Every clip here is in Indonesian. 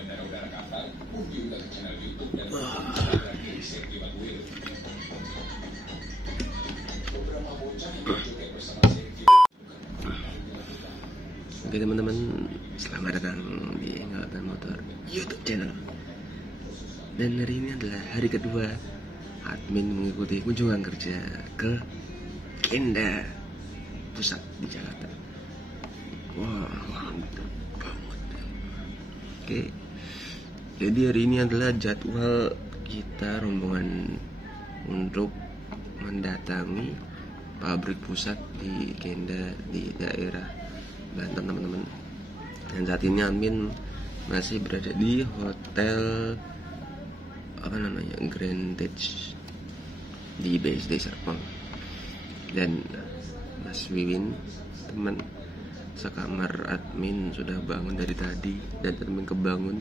Oke teman-teman, selamat datang di Enggalban Motor YouTube channel. Dan hari ini adalah hari kedua admin mengikuti kunjungan kerja ke Kenda Pusat di Jakarta. Wah, mantap banget. Oke, jadi hari ini adalah jadwal kita rombongan untuk mendatangi pabrik pusat di Kenda di daerah Banten teman-teman. Dan saat ini admin masih berada di hotel Grand Edge di BSD Serpong. Dan Mas Wiwin, teman sekamar admin, sudah bangun dari tadi dan admin kebangun.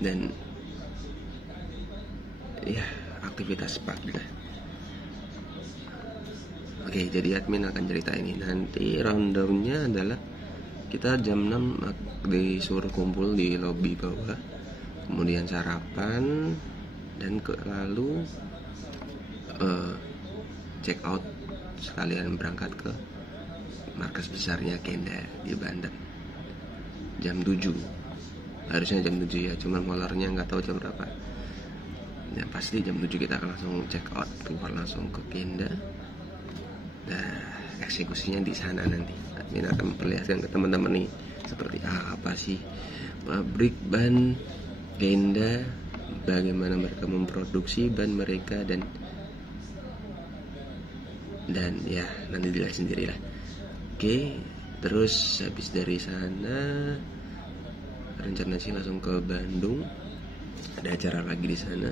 Dan ya, aktivitas pagi lah. Oke, jadi admin akan cerita ini. Nanti rundownnya adalah kita jam 6 disuruh kumpul di lobi bawah, kemudian sarapan, dan lalu check out sekalian berangkat ke markas besarnya Kenda di Banten jam 7. Harusnya jam 7 ya, cuman molornya nggak tahu jam berapa. Ya pasti jam 7 kita akan langsung check out, keluar langsung ke Kenda. Nah, eksekusinya di sana nanti. Admin akan memperlihatkan ke teman-teman nih seperti apa sih pabrik ban Kenda, bagaimana mereka memproduksi ban mereka, dan ya nanti dilihat sendirilah. Oke, terus habis dari sana rencana sih langsung ke Bandung, ada acara lagi di sana.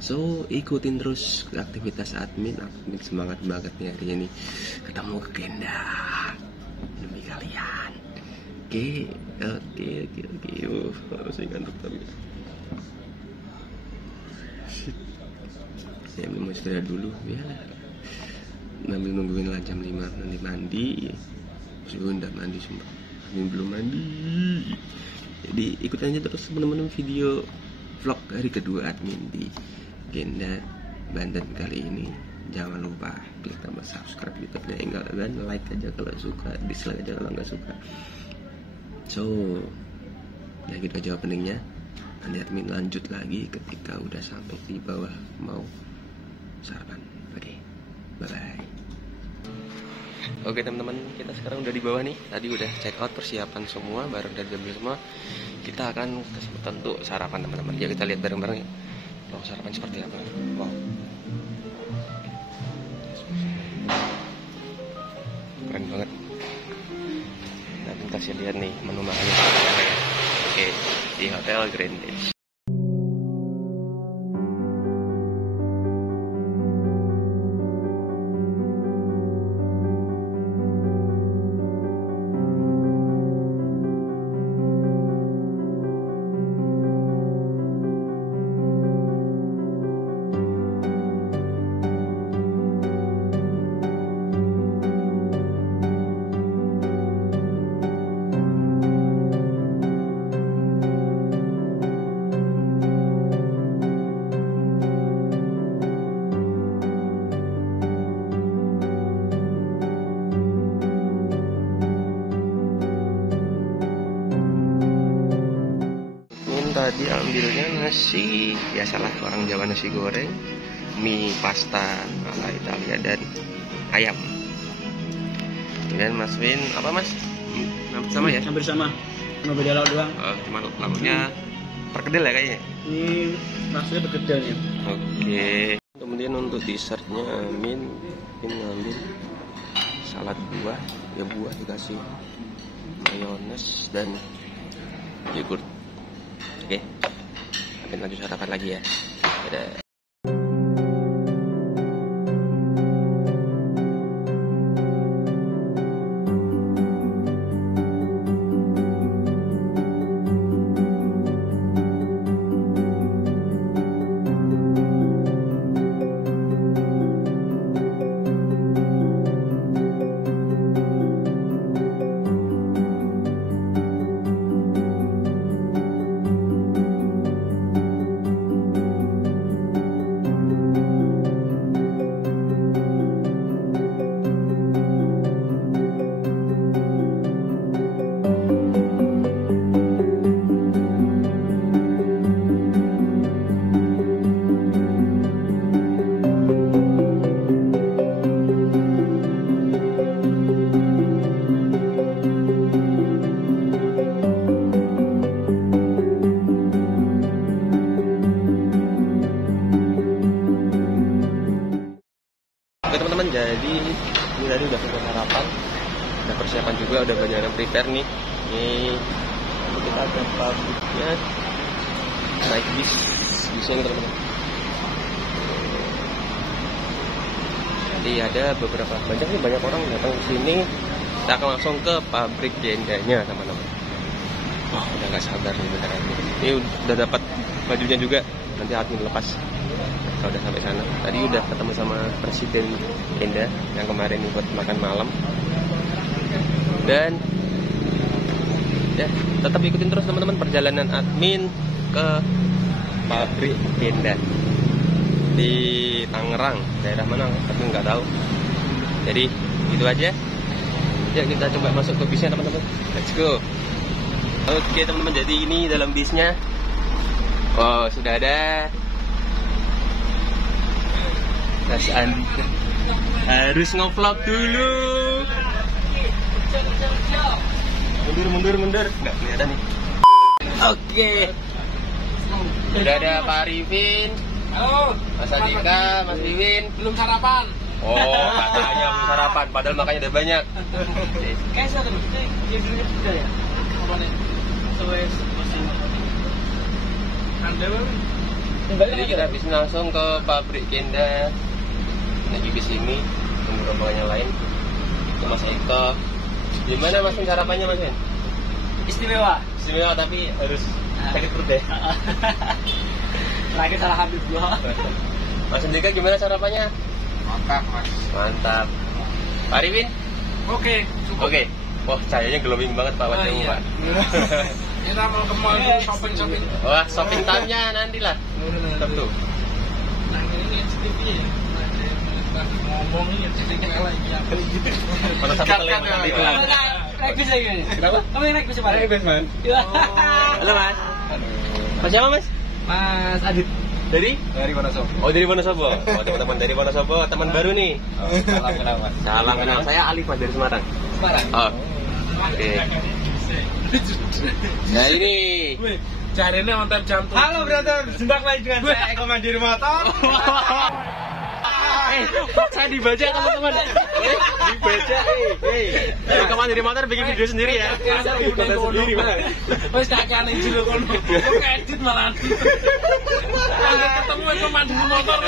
So, ikutin terus aktivitas admin semangat banget nih hari ini ketemu ke Kenda demi kalian. Oke. Masih ngantuk tapi. Saya mau istirahat dulu ya. Sambil nungguin lah jam 5 nanti mandi. Masih udah mandi sumpah. Ini belum mandi. Jadi ikutin aja terus teman-teman video vlog hari kedua admin di Kenda Banten kali ini. Jangan lupa klik tombol subscribe YouTube-nya Enggalban, like aja kalau suka, dislike aja kalau nggak suka. So, ya gitu aja openingnya. Nanti admin lanjut lagi ketika udah sampai di bawah mau sarapan. Oke, bye. Oke teman-teman, kita sekarang udah di bawah nih. Tadi udah check out, persiapan semua, barang dan jam semua. Kita akan kesempatan untuk sarapan teman-teman. Ya kita lihat bareng-bareng ya. Mau sarapan seperti apa? Wow. Keren banget. Nah, kita kasih lihat nih menu makannya. Oke, di Hotel Grand Edge. Tadi ambilnya nasi, biasalah orang Jawa, nasi goreng, mie pasta ala Italia, dan ayam. Dan Mas Win, apa Mas? Sama ya? Hampir sama, cuma beda lauk doang. Cuma lauknya perkedel ya kayaknya? Ini rasanya perkedel ya. Oke. Kemudian untuk dessertnya Amin ngambil salad buah, ya buah dikasih mayones dan yogurt. Oke, Amin lanjut sarapan lagi ya. Dadah. Oke teman-teman, jadi ini tadi udah selesai sarapan, udah persiapan juga, udah banyak yang prepare nih. Ini kita ke pabriknya, naik bisnya nih teman-teman. Jadi ada banyak orang datang ke sini. Kita akan langsung ke pabrik Gendanya teman-teman. Wah, udah nggak sabar nih bentar lagi. Ini udah dapat bajunya juga, nanti admin lepas kalau udah sampai sana. Tadi udah ketemu sama Presiden Genda yang kemarin buat makan malam. Dan ya tetap ikutin terus teman-teman perjalanan admin ke pabrik Genda di Tangerang, daerah mana tapi nggak tahu. Jadi itu aja. Ya kita coba masuk ke bisnya teman-teman. Let's go. Oke teman-teman, jadi ini dalam bisnya. Wow, sudah ada Mas Andika. Harus ngevlog dulu. Mundur. Nggak kelihatan nih. Oke. Sudah ada Pak Arifin. Halo. Mas Andika, Mas Wiwin. Belum sarapan. Oh, katanya belum sarapan, padahal makanya udah banyak. Kayak saya tuh. Dia dulu sudah ya. Apa nih? Sewes mesin. Anda Jadi kita habis langsung ke pabrik Genda. Lagi ke sini, tunggu rombongan yang lain. Ke Mas Eko. Gimana Mas sarapannya Mas? istimewa. Istimewa tapi harus sakit perut deh. Lagi salah habis gua. Mas Andika gimana sarapannya? Mantap mas. Mantap. Pak Arifin? Oke. Oke. Wah, cahayanya glowing banget Pak wajahmu Pak. Kita mau ke mall shopping. Wah, shopping time-nya nanti lah. Tentu. Nah, ini CCTV ya. Ngomongin CCTV lagi ya. Mana satu kali yang nanti itu. Naik bis lagi nih. Kenapa? Kamu yang naik bis Pak? Naik bis man. Halo Mas. Mas siapa Mas? Mas Adit. Dari Wonosobo. Oh, dari Wonosobo. Oh, teman-teman dari Wonosobo, teman baru nih. Salam kenal mas. Salam kenal. Saya Alif Mas dari Semarang. Semarang. Oh. Oke. Nah, ini. Carinya ngonten jam tuh. Halo brother, jumpa lagi dengan saya Eko Mandiri Motor. Saya dibaca teman-teman. Dibaca. Kamu dari motor bikin video sendiri ya. Foto sendiri mas. Wes kakek ning jero kono. Ngedit malah. Ketemu Eko Mandiri Motor.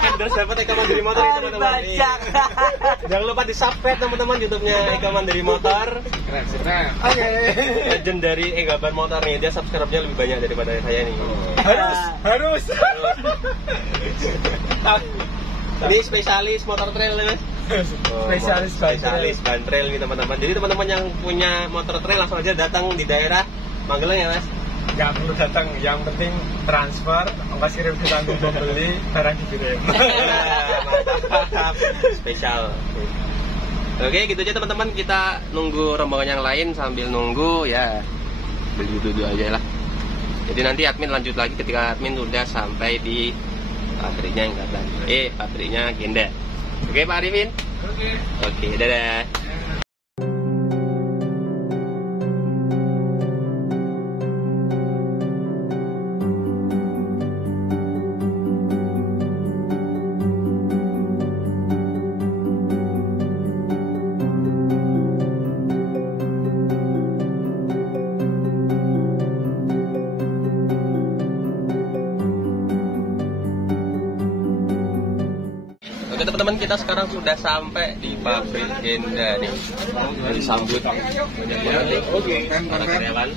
Endorse dapat Eko Mandiri Motor ini teman-teman. Jangan lupa di subscribe teman-teman YouTube-nya Eko Mandiri Motor. Keren. Oke. Legend dari Egaban Motor nih, dia subscribe-nya lebih banyak daripada saya nih. Harus. Ini spesialis motor trail ya Mas? Spesialis ban trail nih teman-teman. Jadi teman-teman yang punya motor trail langsung aja datang di daerah Magelang ya Mas? Gak perlu datang, yang penting transfer, ongkos kirim ditanggung pembeli, barang dikirim. Mantap. Spesial. Oke, gitu aja teman-teman. Kita nunggu rombongan yang lain sambil nunggu ya. Beli dulu aja lah. Jadi nanti admin lanjut lagi ketika admin udah sampai di pabriknya pabriknya Genda. Oke Pak Arifin? Oke, dadah. Oke teman-teman, kita sekarang sudah sampai di pabrik Genda nih. Disambut banyak banget nih. Oke. Para karyawan.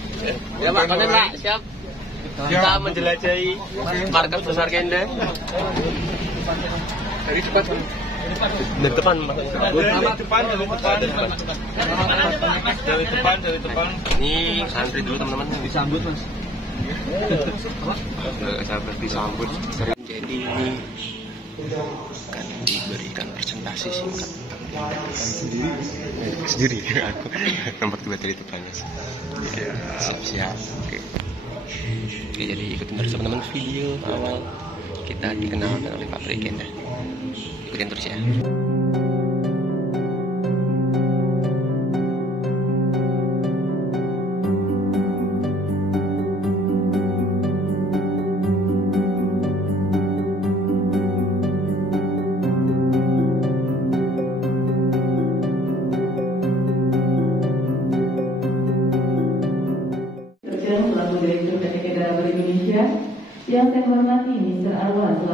Ya Pak, konten Pak, siap. Kita menjelajahi market besar Genda. Dari depan. Dari depan maksudnya. Dari depan. Ini antri dulu teman-teman. Disambut Mas. Sahabat disambut. Jadi ini akan diberikan presentasi singkat sendiri aku nomor 2 dari depannya siap. Oke, jadi ikutin terus teman-teman video awal kita dikenalkan oleh pabrik Genda. Ikutin terus ya.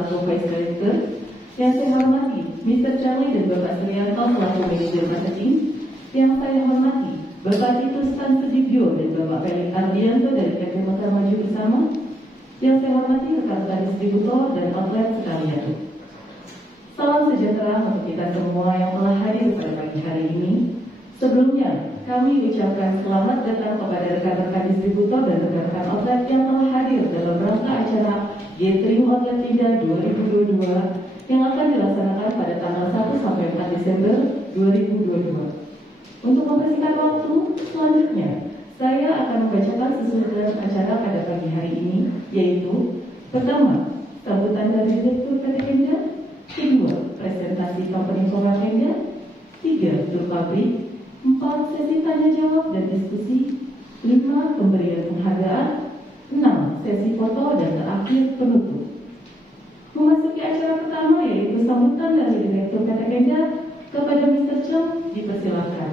selaku Vice Director, yang saya hormati Mr. Charlie dan Bapak Srianto selaku Manager Marketing, yang saya hormati Bapak Titus Tan Sudibyo dan Bapak Felix Ardianto dari PT Motor Maju Bersama, yang saya hormati rekan-rekan distributor dan outlet sekalian. Salam sejahtera untuk kita semua yang telah hadir pada pagi hari ini. Sebelumnya, kami ucapkan selamat datang kepada rekan-rekan distributor dan rekan-rekan outlet yang telah hadir dalam rangka acara Gathering Outlet Linda 2022 yang akan dilaksanakan pada tanggal 1 sampai 4 Desember 2022. Untuk mempersingkat waktu, selanjutnya saya akan membacakan susunan acara pada pagi hari ini, yaitu pertama, sambutan dari Direktur PT Pemda, kedua, presentasi company Pemda, tiga, tur pabrik, 4. Sesi tanya jawab dan diskusi, 5. Pemberian penghargaan, 6. Sesi foto, dan terakhir penutup. Memasuki acara pertama yaitu sambutan dari Direktur PT Pemda kepada Mr. Cheng, dipersilakan.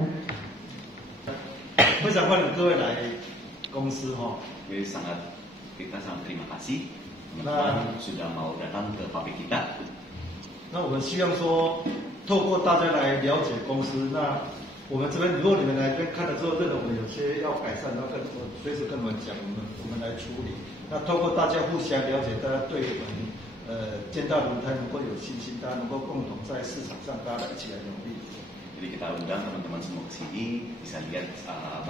非常欢迎各位来公司Jadi kita sangat terima kasih teman-teman sudah mau datang ke pabrik kita. 那我们希望说，透过大家来了解公司，那我们这边如果你们来看了之后，认为我们有些要改善，那随时跟我们讲，我们来处理。那透过大家互相了解，大家对我们建大轮胎能够有信心，大家能够共同在市场上大家一起来努力。 Jadi kita undang teman-teman semua ke sini, bisa lihat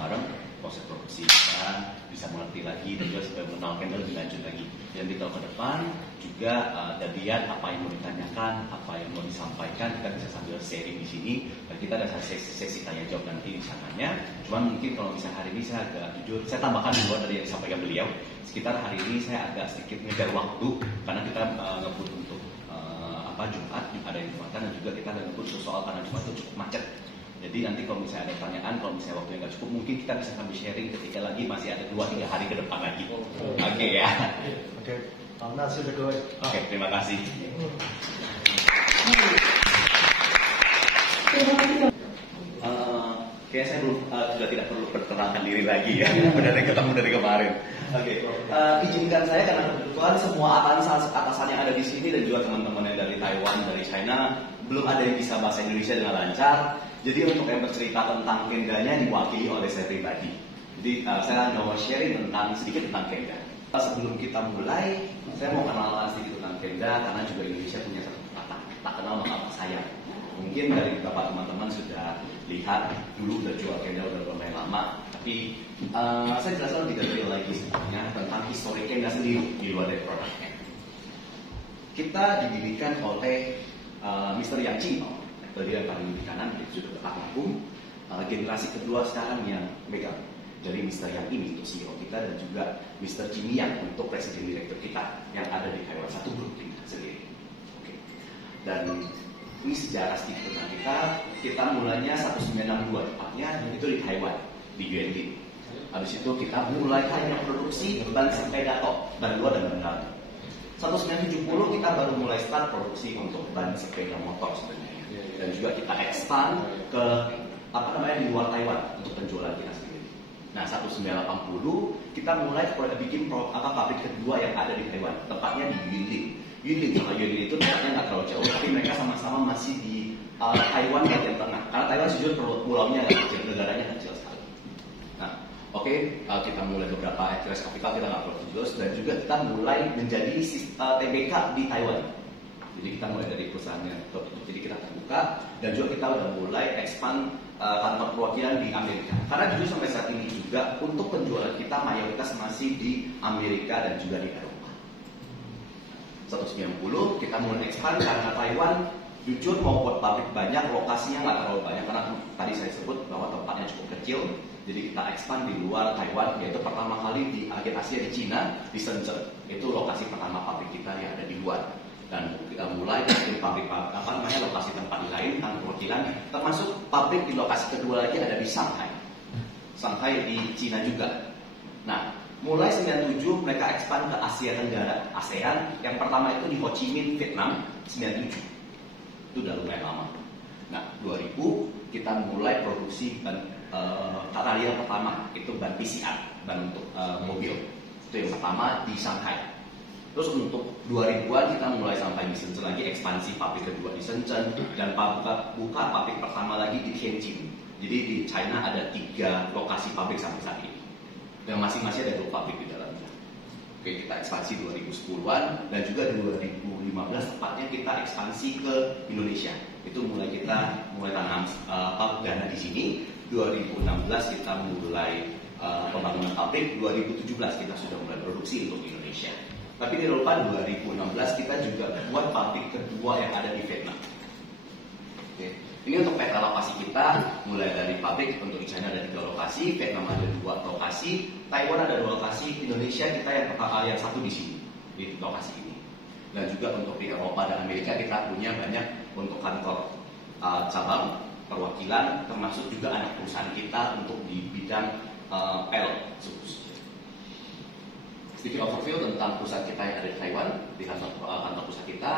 bareng proses produksi kita, bisa mengerti lagi dan juga supaya mengenal Kendall lebih lanjut lagi. Dan di tahun ke depan juga dan lihat apa yang mau ditanyakan, apa yang mau disampaikan, kita bisa sambil sharing di sini. Dan kita ada sesi tanya jawab nanti di sananya. Cuman mungkin kalau misalnya hari ini saya agak jujur, saya tambahkan di luar dari yang disampaikan beliau. Sekitar hari ini saya agak sedikit ngejar waktu karena kita ngebut untuk Jumat ada yang Jumatan dan juga kita ada ngebut soal karena Jumat itu cukup macet. Jadi nanti kalau misalnya ada pertanyaan, kalau misalnya waktunya nggak cukup, mungkin kita bisa sambil sharing ketika lagi masih ada 2-3 hari ke depan lagi. Oke ya. Oke, 好，那谢谢各位。 Oke, terima kasih. Kayaknya saya belum sudah tidak perlu perkenalkan diri lagi ya. Udah ketemu dari kemarin. Oke, izinkan saya karena kebetulan semua atasan yang ada di sini dan juga teman-teman yang dari Taiwan, dari China belum ada yang bisa bahasa Indonesia dengan lancar. Jadi untuk yang bercerita tentang Kendanya diwakili oleh saya pribadi. Jadi saya mau sharing sedikit tentang Kenda. Sebelum kita mulai, saya mau kenalan sedikit tentang Kenda karena juga Indonesia punya satu kata, tak kenal maka sayang. Mungkin dari beberapa teman-teman sudah lihat dulu udah jual Kenda udah lumayan lama, tapi saya jelaskan lebih detail lagi sebenarnya tentang histori Kenda sendiri di luar dari produknya. Kita didirikan oleh Mr. Yang Chino, tadi yang paling di kanan, itu sudah almarhum. Generasi kedua sekarang yang megang. Jadi Mr. Yang ini untuk CEO kita dan juga Mr. Jimmy Yang untuk presiden direktur kita yang ada di Taiwan, satu grup kita sendiri. Oke. Dan ini sejarah sedikit tentang kita mulainya 1962 tepatnya itu di Taiwan, di UND. Habis itu kita mulai hanya produksi ban sepeda tok, ban luar dan ban dalam. 1970 kita baru mulai start produksi untuk ban sepeda motor sebenarnya. Dan juga kita expand ke di luar Taiwan untuk penjualan kita sendiri. Nah 1980 kita mulai bikin pabrik kedua yang ada di Taiwan, tepatnya di Yunlin. Kalau Yunlin itu tempatnya nggak terlalu jauh, tapi mereka sama-sama masih di Taiwan bagian tengah. Karena Taiwan jujur pulaunya kecil, negaranya kecil sekali. Nah, oke, kita mulai beberapa aktivitas kapital, kita nggak perlu jelas, dan juga kita mulai menjadi TBK di Taiwan. Jadi kita mulai dari perusahaannya, jadi kita terbuka, dan juga kita udah mulai expand kantor perwakilan di Amerika. Karena jujur sampai saat ini juga untuk penjualan kita mayoritas masih di Amerika dan juga di Eropa. 190 kita mulai expand karena Taiwan jujur mau buat pabrik banyak, lokasinya nggak terlalu banyak karena tadi saya sebut bahwa tempatnya cukup kecil. Jadi kita expand di luar Taiwan, yaitu pertama kali di agen Asia di Cina, di Shenzhen. Itu lokasi pertama pabrik kita yang ada di luar. Dan kita mulai dari pabrik lokasi tempat lain, kantor perwakilan, termasuk pabrik di lokasi kedua lagi ada di Shanghai. Shanghai di Cina juga. Nah, mulai 97 mereka expand ke Asia Tenggara, ASEAN. Yang pertama itu di Ho Chi Minh, Vietnam, 97. Itu udah lumayan lama. Nah, 2000 kita mulai produksi ban kali yang pertama itu ban PCR, ban untuk mobil. Itu yang pertama di Shanghai. Terus untuk 2000-an kita mulai sampai di Shenzhen lagi, ekspansi pabrik kedua di Shenzhen, dan buka pabrik pertama lagi di Tianjin. Jadi di China ada 3 lokasi pabrik sampai saat ini, dan masing-masing ada 2 pabrik di dalamnya. Oke, kita ekspansi 2010-an, dan juga 2015 tepatnya kita ekspansi ke Indonesia. Itu mulai tanam dana di sini. 2016 kita mulai pembangunan pabrik. 2017 kita sudah mulai produksi untuk Indonesia. Tapi di depan 2016 kita juga buat pabrik kedua yang ada di Vietnam. Oke. Ini untuk peta lokasi kita, mulai dari pabrik untuk di China ada 3 lokasi, Vietnam ada 2 lokasi, Taiwan ada 2 lokasi, Indonesia kita yang 1 di sini, di lokasi ini. Dan juga untuk di Eropa dan Amerika kita punya banyak untuk kantor cabang, perwakilan, termasuk juga anak perusahaan kita untuk di bidang pilot khususnya. Sedikit overview tentang perusahaan kita yang ada di Taiwan, di kantor pusat kita.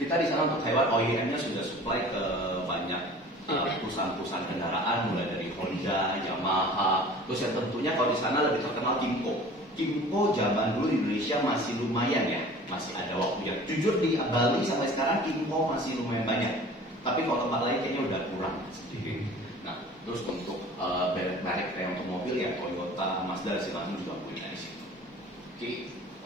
Kita di sana untuk Taiwan OEM-nya sudah supply ke banyak perusahaan-perusahaan kendaraan, mulai dari Honda, Yamaha. Terus yang tentunya kalau di sana lebih terkenal Kimco. Kimco zaman dulu di Indonesia masih lumayan ya, masih ada waktu ya. Jujur di Bali sampai sekarang Kimco masih lumayan banyak. Tapi kalau tempat lain kayaknya udah kurang sedikit. Nah, terus untuk merek kayak untuk mobil ya Toyota, Mazda, silahkan juga punya di situ. Oke,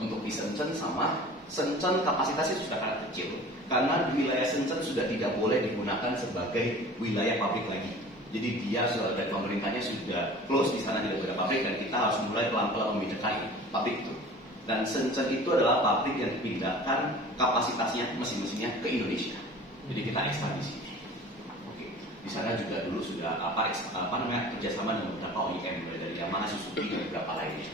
untuk di Shenzhen sama, Shenzhen kapasitasnya sudah sangat kecil karena di wilayah Shenzhen sudah tidak boleh digunakan sebagai wilayah pabrik lagi. Jadi dia sudah dari pemerintahnya sudah close, di sana tidak ada pabrik dan kita harus mulai pelan-pelan memindahkan pabrik itu. Dan Shenzhen itu adalah pabrik yang dipindahkan kapasitasnya mesin-mesinnya ke Indonesia. Jadi kita ekspand di sini. Oke, di sana juga dulu sudah kerjasama dengan beberapa OEM mulai dari Yamaha, Suzuki dan beberapa lainnya.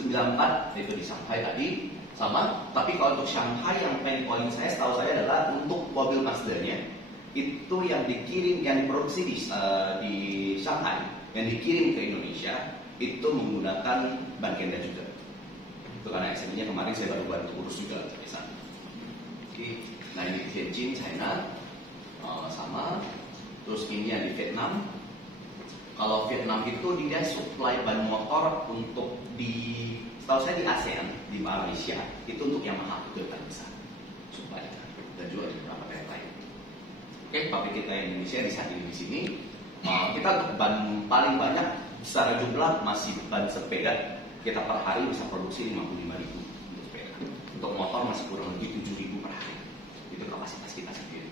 94 itu di Shanghai tadi sama, tapi kalau untuk Shanghai yang pain point saya setahu saya adalah untuk mobil Mazda-nya itu yang dikirim, yang diproduksi di Shanghai, yang dikirim ke Indonesia itu menggunakan ban Kenda juga. Itu karena SME-nya kemarin saya baru bantu urus juga di sana. Oke, nah ini di Tianjin, China sama. Terus ini yang di Vietnam. Kalau Vietnam itu dia supply ban motor untuk setahu saya di ASEAN, di Malaysia itu untuk Yamaha itu paling besar supply dan juga di beberapa daerah lain. Oke, pabrik kita yang Indonesia di saat ini di sini kita untuk ban paling banyak secara jumlah masih ban sepeda kita per hari bisa produksi 55.000 untuk sepeda. Untuk motor masih kurang lebih 7.000 per hari. Itu kapasitas kita sendiri.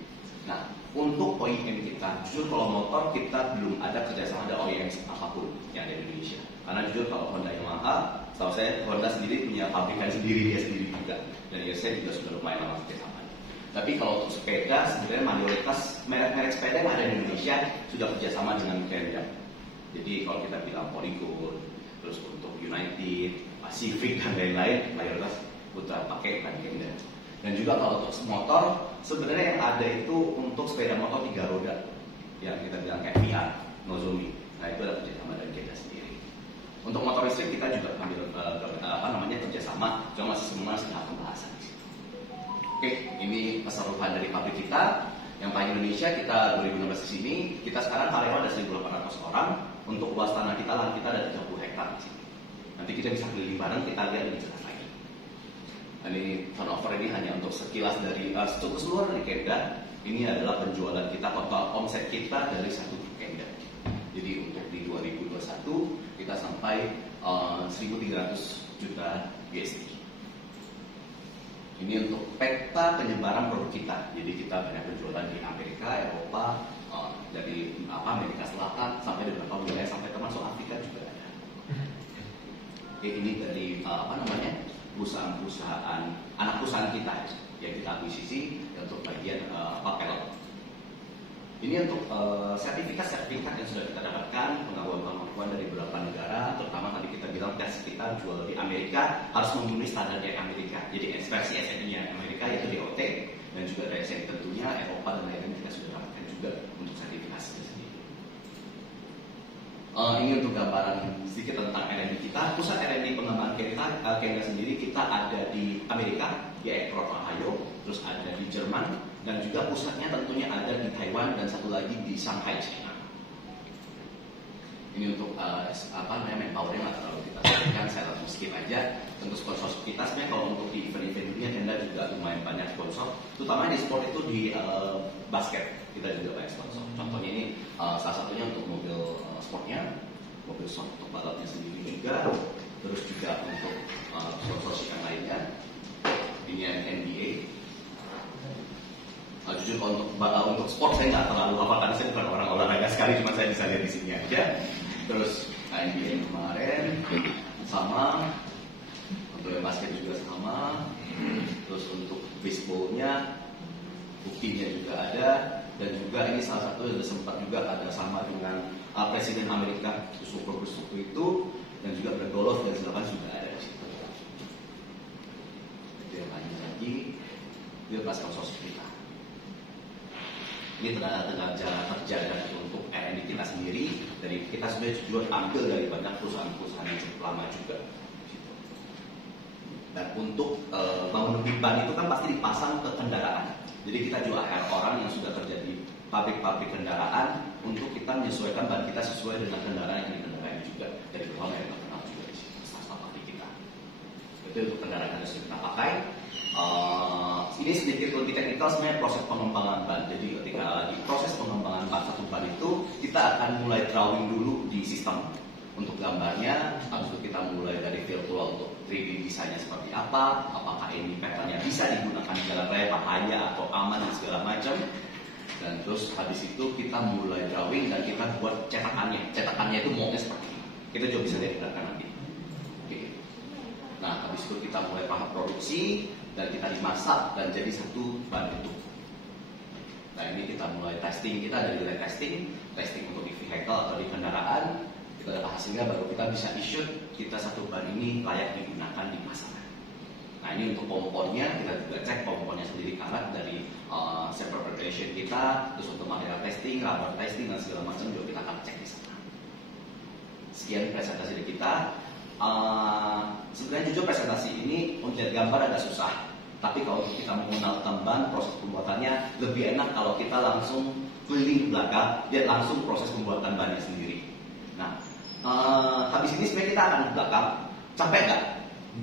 Nah, untuk OEM kita, jujur kalau motor kita belum ada kerjasama dengan OEM apapun yang ada di Indonesia. Karena jujur kalau Honda Yamaha, setahu saya Honda sendiri punya pabrikan sendiri dia sendiri juga. Dan ya saya juga sudah lumayan lama kerjasama. Tapi kalau untuk sepeda, sebenarnya mayoritas merek-merek sepeda yang ada di Indonesia sudah kerjasama dengan Kenda. Jadi kalau kita bilang Polygon, terus untuk United, Pacific dan lain-lain, mayoritas udah pakai ban Kenda. Dan juga kalau untuk motor, sebenarnya yang ada itu untuk sepeda motor 3 roda yang kita bilang kayak VR, Nozomi. Nah itu ada kerjasama dari kita sendiri. Untuk motor listrik kita juga ambil kerjasama, cuma masih semua sedang pembahasan. Oke, ini keseluruhan dari pabrik kita. Yang paling Indonesia kita 2016 di sini, kita sekarang karyawan ada 1.800 orang. Untuk luas tanah kita, lahan kita ada 30 hektar di sini. Nanti kita bisa keliling bareng, kita lihat lebih jelas lagi. Ini turnover ini hanya untuk sekilas dari keseluruhan di Kenda. Ini adalah penjualan kita, total omset kita dari satu Kenda. Jadi untuk di 2021 kita sampai 1.300 juta USD. Ini untuk peta penyebaran produk kita. Jadi kita banyak penjualan di Amerika, Eropa, dari Amerika Selatan sampai beberapa wilayah sampai termasuk Afrika juga ada. Oke, ini dari perusahaan-perusahaan anak perusahaan kita yang kita akuisisi untuk bagian pelot. Ini untuk sertifikat yang sudah kita dapatkan, pengakuan dari beberapa negara, terutama tadi kita bilang tes kita jual di Amerika harus memenuhi standar dari Amerika. Jadi inspeksi SNI-nya Amerika yaitu DOT dan juga dari SNI tentunya Eropa dan lain-lain kita sudah dapatkan juga untuk sertifikasi sendiri. Ini untuk gambaran sedikit tentang R&D kita. Pusat R&D pengembangan Kenda sendiri kita ada di Amerika, di Akron, Ohio, terus ada di Jerman, dan juga pusatnya tentunya ada di Taiwan dan satu lagi di Shanghai, China. Ini untuk manpower-nya nggak terlalu kita sampaikan, saya langsung skip aja. Untuk sponsor kita sebenarnya kalau untuk di event-event dunia Tenda juga lumayan banyak sponsor, terutama di sport itu di basket kita juga banyak sponsor. Contohnya ini salah satunya untuk mobil sportnya, mobil sport untuk balapnya sendiri juga, terus juga untuk sponsorship yang lainnya. Ini NBA. Jujur untuk sport saya nggak terlalu apa karena saya bukan orang olahraga sekali, cuma saya bisa lihat di sini aja. Terus NBA kemarin sama, untuk yang basket juga sama, terus untuk baseballnya buktinya juga ada, dan juga ini salah satu yang sempat juga ada sama dengan Presiden Amerika Super itu, dan juga bergolf dan segala macam juga ada di situ. Itu yang lain lagi, dia pasal sosial kita. Ini tenaga kerja dari untuk R&D kita sendiri, dari kita sebenarnya juga ambil dari banyak perusahaan-perusahaan yang cukup lama juga. Dan untuk bangunan ban itu kan pasti dipasang ke kendaraan. Jadi kita juga hire orang yang sudah kerja di pabrik-pabrik kendaraan untuk kita menyesuaikan ban kita sesuai dengan kendaraan yang dikendarai juga. Dari ruang yang terkenal juga di staf pabrik kita. Itu untuk kendaraan yang sudah kita pakai. Ini sedikit lebih teknikal sebenarnya proses pengembangan ban. Jadi ketika lagi proses pengembangan ban satu ban itu, kita akan mulai drawing dulu di sistem untuk gambarnya. Habis itu kita mulai dari virtual untuk 3D desainnya seperti apa, apakah ini patternnya bisa digunakan di jalan raya, bahaya atau aman dan segala macam. Dan terus habis itu kita mulai drawing dan kita buat cetakannya. Cetakannya itu maunya seperti ini. Kita juga bisa lihat nanti. Oke. Nah habis itu kita mulai tahap produksi dan kita dimasak dan jadi satu ban itu. Nah ini kita mulai testing, kita dari mulai testing untuk di vehicle atau di kendaraan. Kita dapat hasilnya baru kita bisa issue kita satu ban ini layak digunakan di pasaran. Nah ini untuk komponnya kita juga cek komponnya sendiri karat dari sample preparation kita, terus untuk material testing, rubber testing dan segala macam juga kita akan cek di sana. Sekian presentasi dari kita. Sebenarnya jujur presentasi ini untuk lihat gambar agak susah, tapi kalau kita mengenalkan ban, proses pembuatannya lebih enak kalau kita langsung keliling belakang, lihat langsung proses pembuatan bannya sendiri. Nah, habis ini sebenarnya kita akan ke belakang. Capek nggak?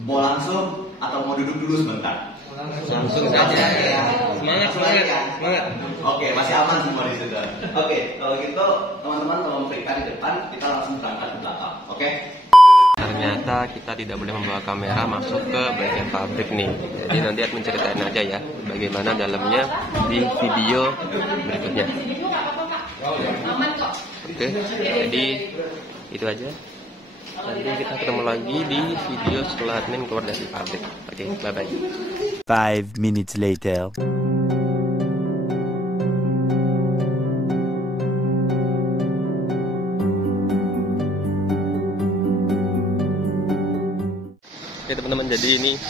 Mau langsung atau mau duduk dulu sebentar? Langsung saja. Semangat. Oke, masih aman semua di situ. Oke, kalau gitu teman-teman tolong berikan di depan, kita langsung berangkat ke belakang. Oke? Ternyata kita tidak boleh membawa kamera masuk ke bagian pabrik nih. Jadi nanti admin ceritain aja ya bagaimana dalamnya di video berikutnya. Oke, jadi itu aja. Nanti kita ketemu lagi di video setelah admin keluar dari pabrik. Oke, bye-bye. 5 minutes later. Oke teman-teman, jadi ini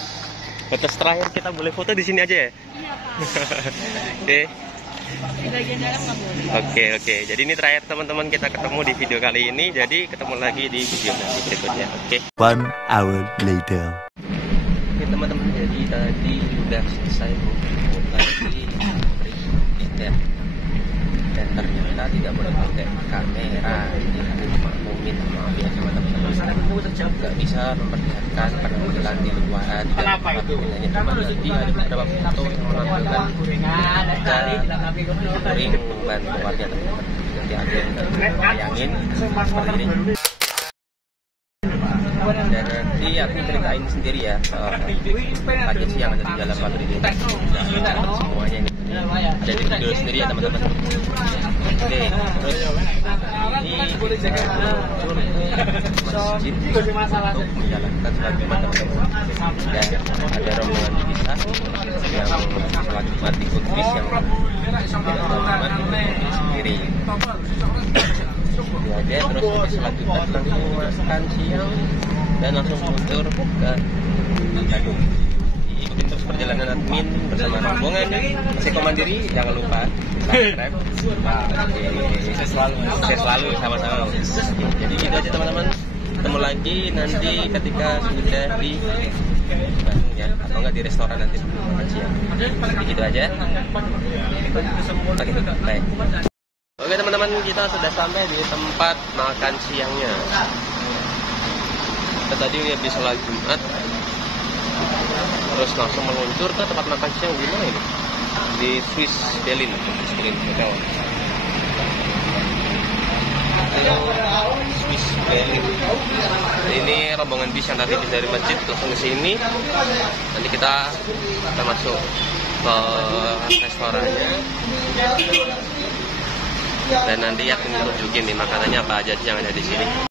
batas terakhir, kita boleh foto di sini aja ya? Iya Pak. Oke. Di bagian dalam nggak boleh. Oke. Jadi ini terakhir teman-teman kita ketemu di video kali ini. Jadi ketemu lagi di video berikutnya. Oke. 1 hour later. Oke teman-teman, jadi tadi sudah selesai mulai ya. Dan ternyata tidak boleh pakai kamera. Jadi kami maklumin, maaf ya teman-teman. Nggak bisa memperlihatkan penampilan di luar. Kenapa itu? Cuma nanti ada beberapa foto yang menampilkan ring ban keluarnya teman-teman. Nanti ada yang bayangin seperti ini. Dan nanti aku ceritain sendiri ya agensi yang ada di dalam pabrik ini. Semuanya ini ada di video sendiri ya teman-teman. Oke, terus ini masjid untuk menjalankan sholat Jumat teman-teman. Dan ada rombongan kita yang sholat Jumat ikut bis yang sholat Jumat sendiri. Itu aja, terus sholat Jumat langsung makan siang dan langsung mundur ke Bandung. Ikutin terus perjalanan admin bersama rombongan Seko Mandiri. Jangan lupa subscribe. Saya selalu sama-sama. Jadi gitu aja teman-teman. Ketemu lagi nanti ketika sudah di Bandung ya, atau enggak di restoran nanti sebelum makan siang. Jadi gitu aja. Oke, bye. Oke teman-teman, kita sudah sampai di tempat makan siangnya. Kita tadi habis sholat Jumat, terus langsung meluncur ke tempat makan siang di mana ini? Di Swiss Berlin Hotel. Swiss Berlin. Ini rombongan bis yang tadi dari masjid langsung ke sini. Nanti kita masuk ke restorannya. Dan nanti akan tunjukin nih makanannya apa aja yang ada di sini.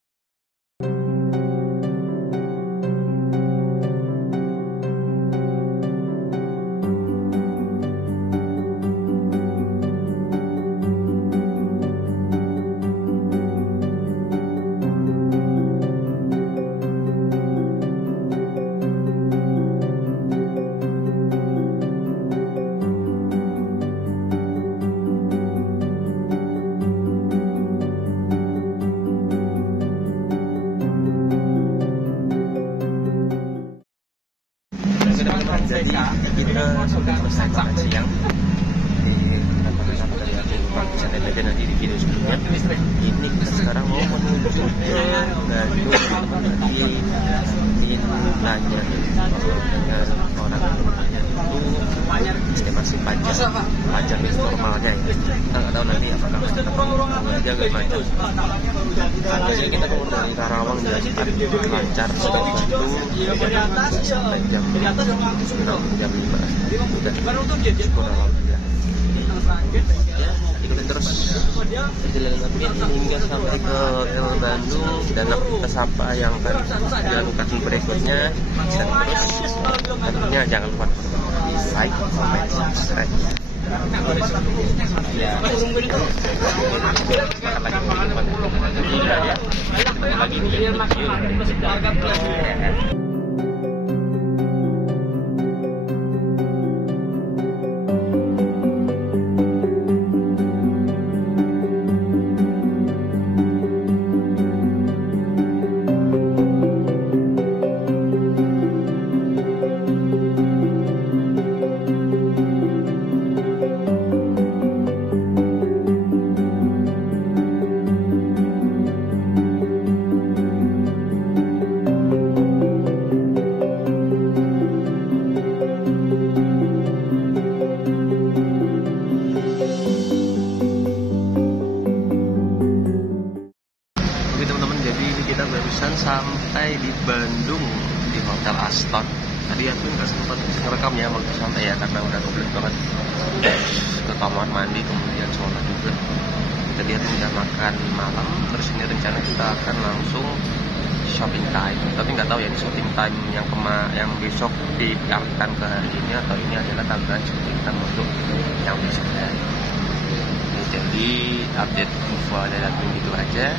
Jadi kita sudah selesai makan siang di tempat dari aku bisa lihat nanti di video sebelumnya. Ini kita sekarang mau menuju ke Bandung. Nanti ingin belajar dengan orang itu masih pajak normalnya ya. Kita nggak tahu nanti apakah kita agak macam. Harusnya kita keluar dari Karawang jam 4 lancar sudah Bandung sampai jam 5 udah syukur alhamdulillah. Ikutin terus perjalanan hingga sampai ke Hotel Bandung dan kita sapa yang akan dilakukan berikutnya. Dan terus tentunya jangan lupa like, comment, subscribe. Ya, lagi di video. Sampai di Bandung di Hotel Aston. Tadi aku nggak sempat ngerekam ya waktu sampai ya karena udah kebelet banget. Ke kamar mandi kemudian sholat juga. Tadi aku udah makan malam. Terus ini rencana kita akan langsung shopping time. Tapi nggak tahu ya ini shopping time yang besok dialihkan ke hari ini atau ini adalah tambahan shopping time untuk yang besok hari. Jadi update info dan gitu aja.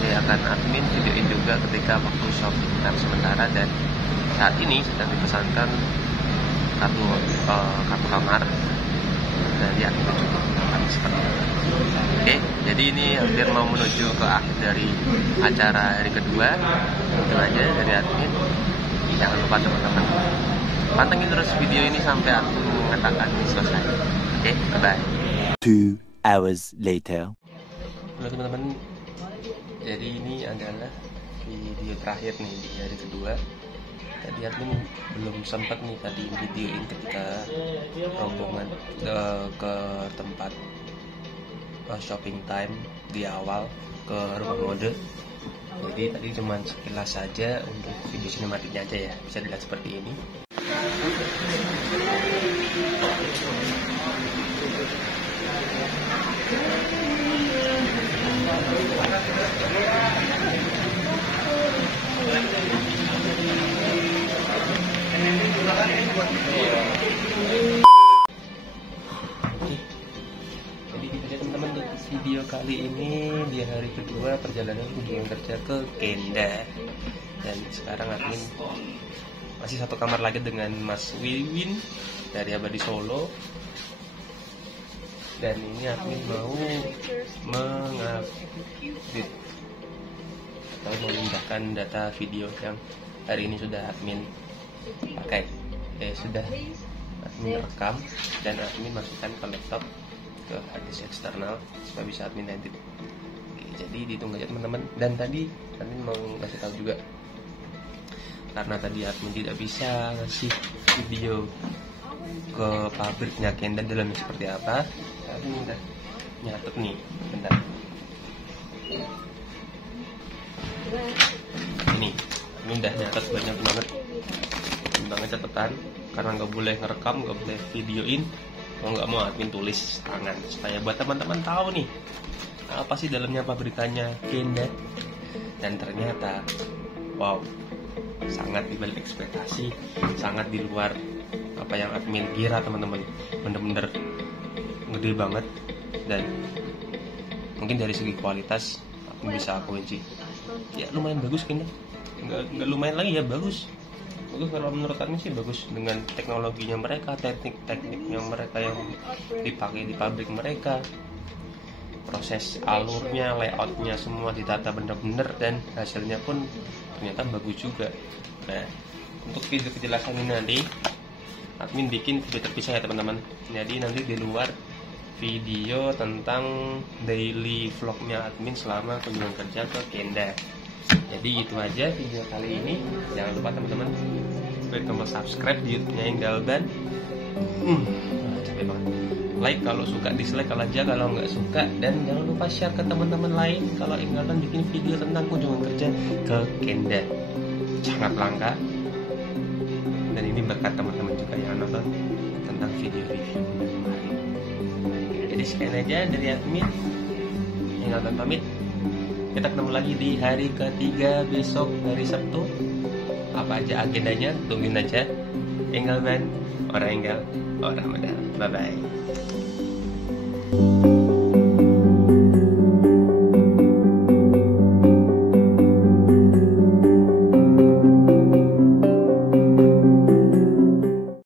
Nanti akan admin videoin juga ketika waktu shopping time sementara, dan saat ini sedang dipesankan kartu kamar dan admin juga seperti itu. Oke, jadi ini hampir mau menuju ke akhir dari acara hari kedua. Itu aja dari admin. Jangan lupa teman-teman pantengin terus video ini sampai aku mengatakan selesai. Oke, bye. 2 hours later. Halo teman-teman, jadi ini adalah video terakhir nih di hari kedua. Tadi admin belum sempat nih tadi videoin ketika rombongan ke tempat shopping time di awal ke rumah mode. Jadi tadi cuma sekilas saja untuk video sinematiknya aja ya, bisa dilihat seperti ini. Teman-teman, video kali ini di hari kedua perjalanan kunjungan kerja ke Kenda, dan sekarang admin masih satu kamar lagi dengan Mas Wiwin dari Abadi Solo, dan ini admin mau mengupdate atau memindahkan data video yang hari ini sudah admin pakai, sudah admin rekam dan admin masukkan ke laptop ke hadis eksternal supaya bisa admin edit. Jadi ditunggu aja teman-teman. Dan tadi admin mau ngasih tahu juga, karena tadi admin tidak bisa ngasih video ke pabriknya Kenda dalamnya seperti apa, admin udah nyatet nih, bentar. Ini udah nyatet banyak banget catatan, karena nggak boleh ngerekam, nggak boleh videoin, mau nggak mau admin tulis tangan supaya buat teman-teman tahu nih apa sih dalamnya pabrikannya Kenda. Dan ternyata wow, sangat dibalik ekspektasi, sangat di luar apa yang admin kira teman-teman. Bener-bener gede banget, dan mungkin dari segi kualitas admin bisa akuin sih ya lumayan bagus kayaknya. Nggak lumayan lagi ya, bagus kalau menurut admin sih bagus, dengan teknologinya mereka, tekniknya mereka yang dipakai di pabrik mereka, proses alurnya, layoutnya semua ditata bener-bener, dan hasilnya pun ternyata bagus juga. Nah, untuk video kejelasan ini nanti admin bikin video terpisah ya teman-teman. Jadi nanti di luar video tentang daily vlognya admin selama kunjungan kerja ke Kenda. Jadi itu aja video kali ini. Jangan lupa teman-teman klik tombol subscribe di YouTube-nya Enggal Ban. Capek banget. Like kalau suka, dislike kalau aja kalau nggak suka, dan jangan lupa share ke teman-teman lain kalau Enggal Ban bikin video tentang kunjungan kerja ke Kenda. Sangat langka, dan ini berkat teman-teman juga yang nonton tentang video review kemarin. Jadi sekian aja dari admin. Enggal Ban pamit. Kita ketemu lagi di hari ketiga besok, hari Sabtu. Apa aja agendanya, tungguin aja. Enggal Ban, orang Enggal, orang Medal. Bye bye.